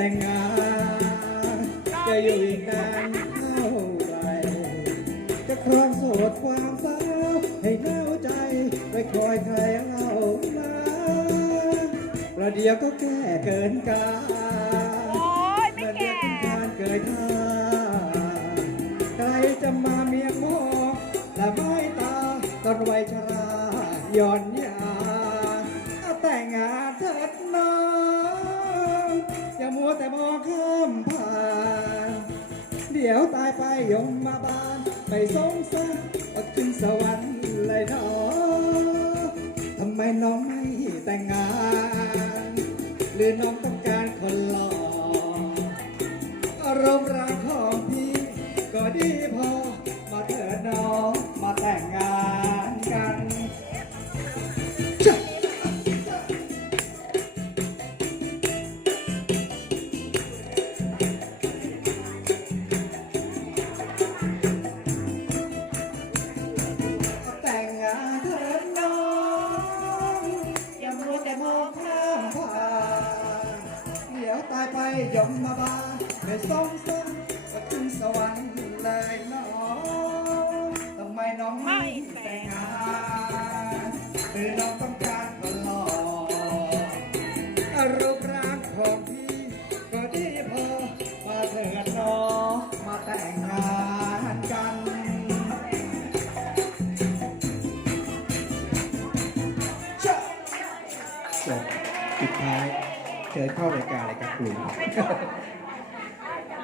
แต่งงานจะอยู่อีกนานเท่าไรจะครองโสดความสาวให้เล่าใจไปคอยใครเล่ามาประเดี๋ยวก็แก้เกินกาโอ้ยไม่ประเดี๋ยวแก่เป็นการเกิดท่าใครจะมาเมียมองแต่ไม่ตาตอนวัยชราย้อนยา มัวแต่มองข้ามผ่าน เดี๋ยวตายไปยมมาบาน ไม่สงสารอดขึ้นสวรรค์เลยเนาะทำไมน้องไม่แต่งงาน หรือน้องต้องการคนหล่ออารมณ์รักของพี่ ก็ดีพอ มาเถิดน้องมาแต่งงาน ดี๋ยยไปยมมาบานไม่สงสารก็ขึ้นสวรรค์เลยน้องทำไมน้องไม่แต่งงานหรือน้องต้องการคนหล่อรูปร่างของพี่ก็ดีพอมาเถิดน้องมาแต่งงานกันจบปิดท้าย เชิญเข้ารายการเลยครับคุณ